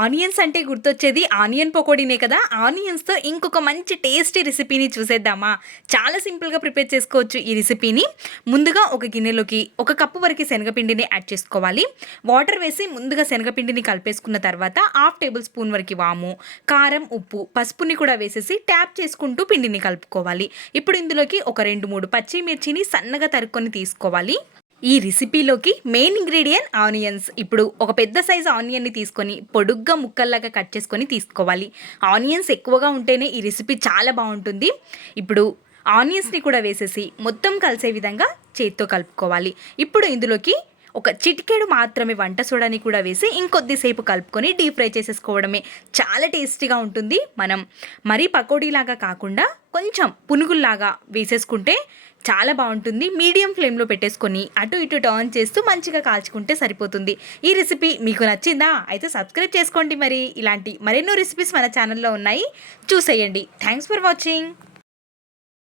Onions అంటే గుర్తొచ్చేది onion పకోడీనే కదా. ఆనియన్స్తో ఇంకొక మంచి టేస్టీ రెసిపీని చూసేద్దామా. చాలా సింపుల్గా ప్రిపేర్ చేసుకోవచ్చు ఈ రెసిపీని. ముందుగా ఒక గిన్నెలోకి ఒక కప్పు వరకు శనగపిండిని యాడ్ చేసుకోవాలి. వాటర్ వేసి ముందుగా శనగపిండిని కలిపేసుకున్న తర్వాత హాఫ్ టేబుల్ స్పూన్ వరకు వాము కారం ఉప్పు పసుపుని కూడా వేసేసి ట్యాప్ చేసుకుంటూ పిండిని కలుపుకోవాలి. ఇప్పుడు ఇందులోకి ఒక రెండు మూడు పచ్చిమిర్చిని సన్నగా తరుక్కొని తీసుకోవాలి. ఈ రెసిపీలోకి మెయిన్ ఇంగ్రీడియంట్ ఆనియన్స్ ఇప్పుడు ఒక పెద్ద సైజు ఆనియన్ని తీసుకొని పొడుగ్గా ముక్కల్లాగా కట్ చేసుకొని తీసుకోవాలి. ఆనియన్స్ ఎక్కువగా ఉంటేనే ఈ రెసిపీ చాలా బాగుంటుంది. ఇప్పుడు ఆనియన్స్ని కూడా వేసేసి మొత్తం కలిసే విధంగా చేత్తో కలుపుకోవాలి. ఇప్పుడు ఇందులోకి ఒక చిటికెడు మాత్రమే వంట సోడాని కూడా వేసి ఇంకొద్దిసేపు కలుపుకొని డీప్ ఫ్రై చేసేసుకోవడమే. చాలా టేస్టీగా ఉంటుంది. మనం మరీ పకోడీలాగా కాకుండా కొంచెం పునుగుల్లాగా వేసేసుకుంటే చాలా బాగుంటుంది. మీడియం ఫ్లేమ్లో పెట్టేసుకొని అటు ఇటు టర్న్ చేస్తూ మంచిగా కాల్చుకుంటే సరిపోతుంది. ఈ రెసిపీ మీకు నచ్చిందా? అయితే సబ్స్క్రైబ్ చేసుకోండి మరి. ఇలాంటి మరెన్నో రెసిపీస్ మన ఛానల్లో ఉన్నాయి. చూసేయండి. Thanks for watching.